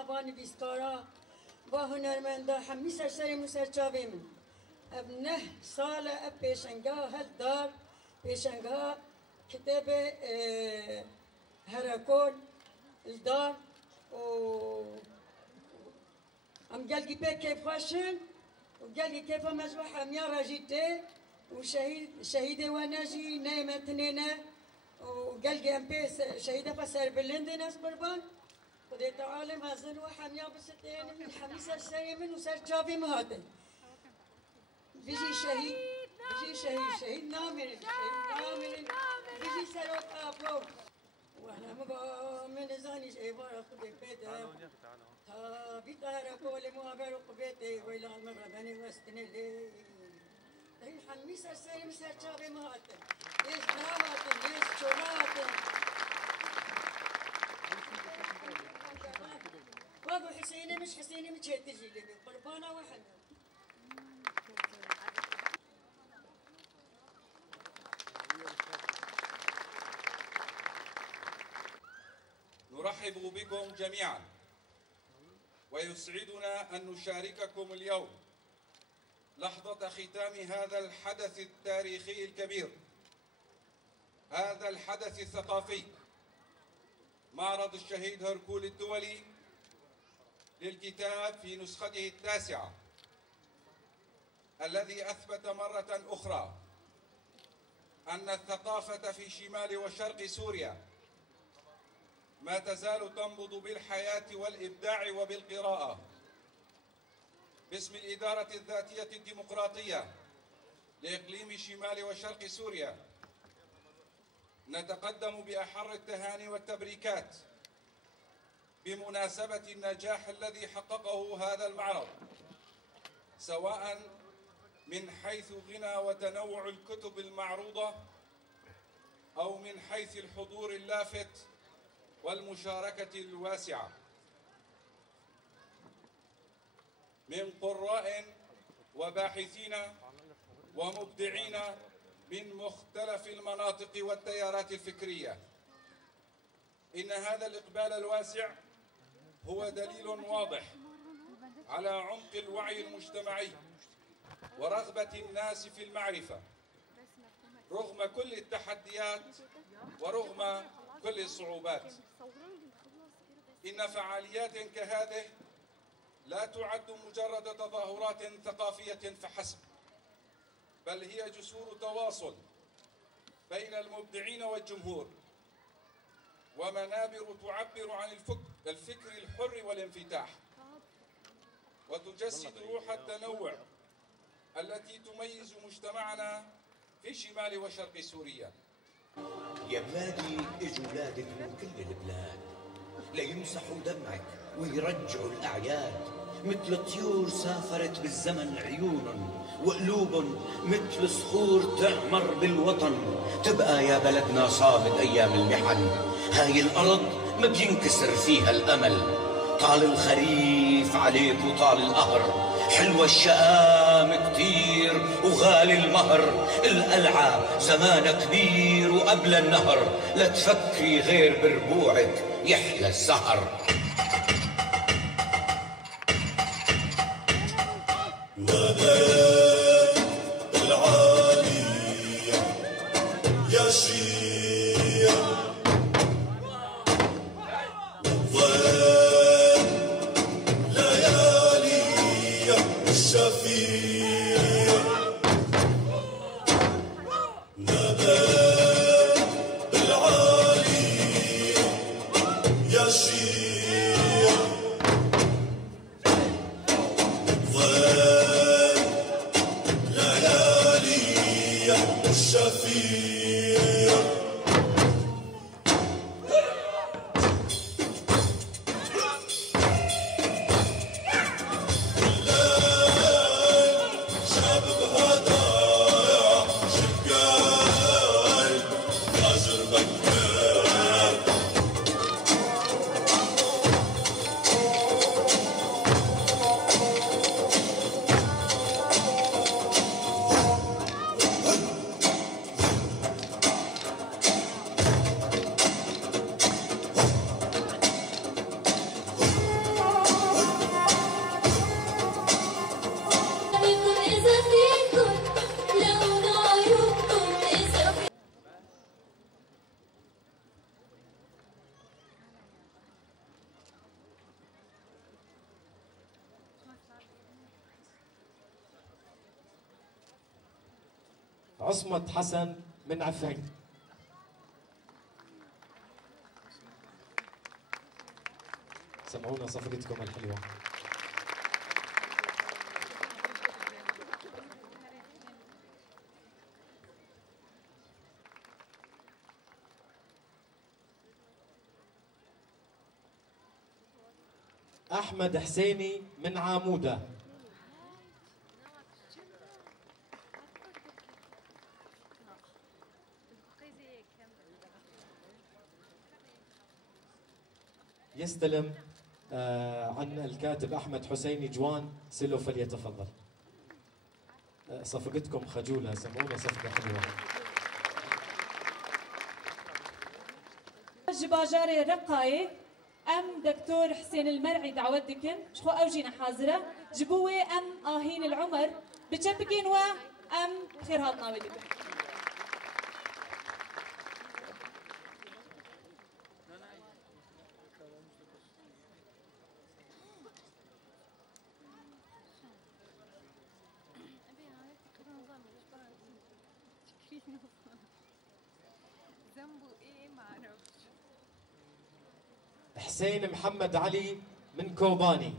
نابان بیستارا با هنرمندا همی سرسری مسرچاوی من اب 9 سال اب پیشنگاه هل دار پیشنگاه کتاب هراکول الدار و ام قال بيك كيف خاشن وقال لي كيف مزوحة ميارة جيتي وشهيدة وناجي نايمة تنينة وقال لي ام بيس شهيدة فسر بلندي ناس بربان وديت عالم هزن وحميا بستين من حميسة السيمن وسر جابي مهاتن بيجي شهيد نامر بيجي سروت ابلو واحنا مبا من زانيش عبارة خذ بيتها ها بيتها كل مؤامر وقبيتي ويلا المرة بني وستني لي هي حميسة السيمن مسر جابي مهاتن ليش ناماتن ليش شراتن بابا حسيني مش حسيني مش تجي لي قربانة واحد نرحب بكم جميعا ويسعدنا أن نشارككم اليوم لحظة ختام هذا الحدث التاريخي الكبير، هذا الحدث الثقافي، معرض الشهيد هركول الدولي للكتاب في نسخته 9 الذي أثبت مرة أخرى أن الثقافة في شمال وشرق سوريا ما تزال تنبض بالحياة والإبداع وبالقراءة. باسم الإدارة الذاتية الديمقراطية لإقليم شمال وشرق سوريا نتقدم بأحر التهاني والتبريكات بمناسبة النجاح الذي حققه هذا المعرض، سواء من حيث غنى وتنوع الكتب المعروضة أو من حيث الحضور اللافت والمشاركة الواسعة من قراء وباحثين ومبدعين من مختلف المناطق والتيارات الفكرية. إن هذا الإقبال الواسع هو دليل واضح على عمق الوعي المجتمعي ورغبة الناس في المعرفة رغم كل التحديات ورغم كل الصعوبات. إن فعاليات كهذه لا تعد مجرد تظاهرات ثقافية فحسب، بل هي جسور تواصل بين المبدعين والجمهور ومنابر تعبر عن الفكر الحر والانفتاح وتجسد روح التنوع التي تميز مجتمعنا في شمال وشرق سوريا. يا بلادي اجوا ولادك من كل البلاد ليمسحوا دمعك ويرجعوا الأعياد، مثل الطيور سافرت بالزمن عيون وقلوب مثل صخور تعمر بالوطن، تبقى يا بلدنا صامد أيام المحن. هاي الأرض ما بينكسر فيها الأمل، طال الخريف عليك وطال القهر، حلوة الشقام كتير وغالي المهر، القلعة زمان كبير وقبل النهر، لا تفكري غير بربوعك يحلى السهر. ناديت العالية يا شيعة والضيل ليالي الشفيع، ناديت العالية يا شيعة والضيل ليالي الشفيع. الليل عصمت حسن من عفرين. سمعونا صفقتكم الحلوة. أحمد حسيني من عامودة. يستلم عن الكاتب أحمد حسيني جوان سلو، فليتفضل. صفقتكم خجولة، سمعونا صفقة حلوة. جباجاري الرقاي ام دكتور حسين المرعي دعوتكم شخو اوجينا حاضره جبوه ام آهين العمر بتشبكين و ام خير هاتنا ودكم. حسين محمد علي من كوباني.